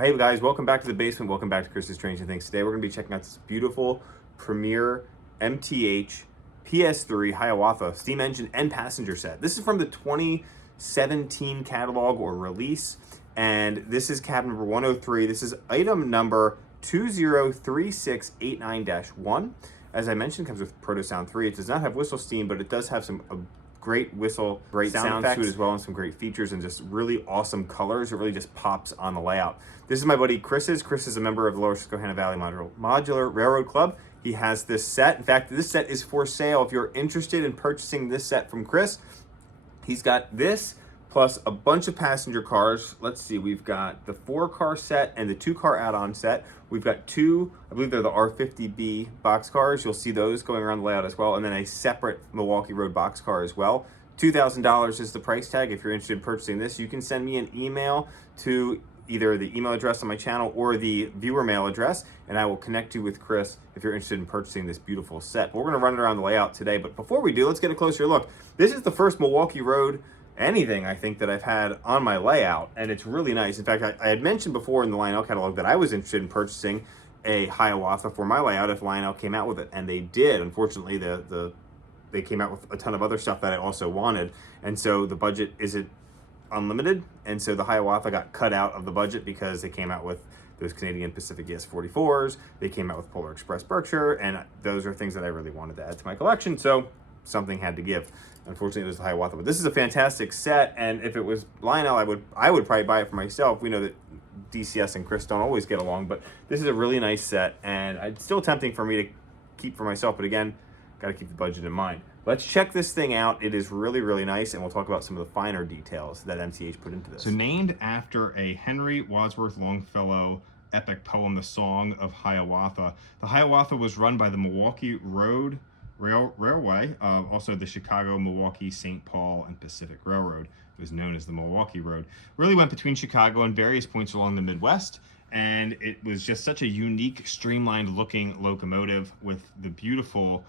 Hey guys, welcome back to the basement. Welcome back to Chris's Strange Things. Today we're going to be checking out this beautiful Premier MTH PS3 Hiawatha steam engine and passenger set. This is from the 2017 catalog or release, and this is cab number 103. This is item number 203689-1. As I mentioned, it comes with Proto Sound 3. It does not have whistle steam, but it does have some great whistle, great sound effects to it as well, and some great features and just really awesome colors. It really just pops on the layout. This is my buddy Chris's. Chris is a member of the Lower Susquehanna Valley Modular Railroad Club. He has this set. In fact, this set is for sale. If you're interested in purchasing this set from Chris, he's got this plus a bunch of passenger cars. Let's see, we've got the 4-car set and the 2-car add-on set. We've got two, I believe they're the R50B boxcars. You'll see those going around the layout as well. And then a separate Milwaukee Road boxcar as well. $2,000 is the price tag. If you're interested in purchasing this, you can send me an email to either the email address on my channel or the viewer mail address, and I will connect you with Chris if you're interested in purchasing this beautiful set. But we're gonna run it around the layout today. But before we do, let's get a closer look. This is the first Milwaukee Road anything I think that I've had on my layout, and it's really nice. In fact, I had mentioned before in the Lionel catalog that I was interested in purchasing a Hiawatha for my layout if Lionel came out with it, and they did. Unfortunately, they came out with a ton of other stuff that I also wanted, and so the budget isn't unlimited, and so the Hiawatha got cut out of the budget because they came out with those Canadian Pacific ES44s, they came out with Polar Express Berkshire, and those are things that I really wanted to add to my collection, so something had to give. Unfortunately, it was the Hiawatha, but this is a fantastic set, and if it was Lionel, I would probably buy it for myself. We know that DCS and Chris don't always get along, but this is a really nice set, and it's still tempting for me to keep for myself, but again, got to keep the budget in mind. Let's check this thing out. It is really, really nice, and we'll talk about some of the finer details that MTH put into this. So named after a Henry Wadsworth Longfellow epic poem, The Song of Hiawatha, the Hiawatha was run by the Milwaukee Road Railway, also the Chicago, Milwaukee, St. Paul, and Pacific Railroad. It was known as the Milwaukee Road. Really went between Chicago and various points along the Midwest, and it was just such a unique, streamlined looking locomotive with the beautiful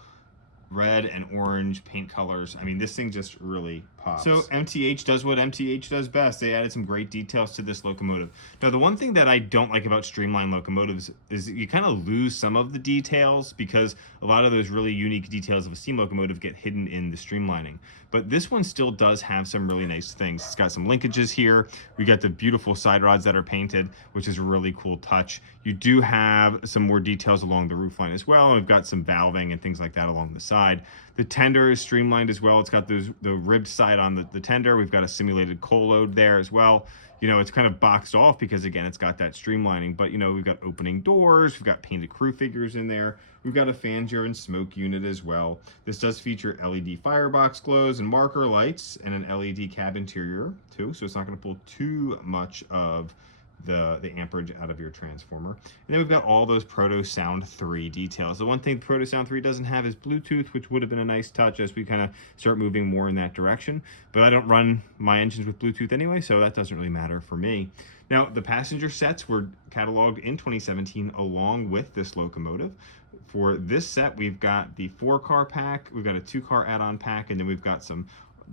red and orange paint colors. I mean, this thing just really pops. So MTH does what MTH does best. They added some great details to this locomotive. Now, the one thing that I don't like about streamlined locomotives is you kind of lose some of the details because a lot of those really unique details of a steam locomotive get hidden in the streamlining. But this one still does have some really nice things. It's got some linkages here. We got the beautiful side rods that are painted, which is a really cool touch. You do have some more details along the roofline as well. And we've got some valving and things like that along the side. The tender is streamlined as well. It's got the ribbed side on the tender. We've got a simulated coal load there as well. You know, it's kind of boxed off because, again, it's got that streamlining. But, you know, we've got opening doors. We've got painted crew figures in there. We've got a fangio and smoke unit as well. This does feature LED firebox glows and marker lights and an LED cab interior, too. So it's not going to pull too much of the amperage out of your transformer. And then we've got all those Proto Sound 3 details. The one thing Proto Sound 3 doesn't have is Bluetooth, which would have been a nice touch as we kind of start moving more in that direction. But I don't run my engines with Bluetooth anyway, so that doesn't really matter for me. Now, the passenger sets were cataloged in 2017 along with this locomotive. For this set, we've got the 4-car pack, we've got a 2-car add-on pack, and then we've got some,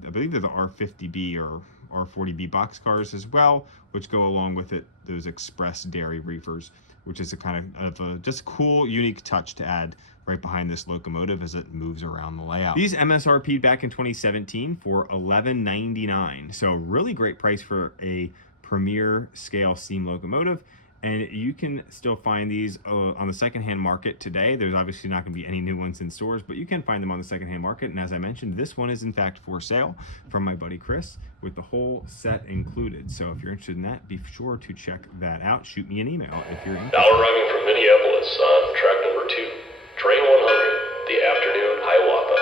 I believe they're the R50B or R40B boxcars as well, which go along with it, those express dairy reefers, which is a kind of a just cool, unique touch to add right behind this locomotive as it moves around the layout. These MSRP'd back in 2017 for $11.99, so really great price for a premier scale steam locomotive. And you can still find these on the secondhand market today. There's obviously not going to be any new ones in stores, but you can find them on the secondhand market. And as I mentioned, this one is in fact for sale from my buddy Chris with the whole set included. So if you're interested in that, be sure to check that out. Shoot me an email if you're interested. Now arriving from Minneapolis on track number 2, train 100, the afternoon Hiawatha.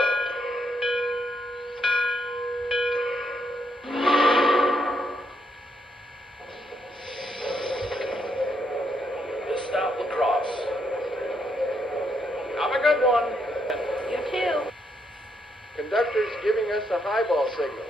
Have a good one. You too. Conductor's giving us a highball signal.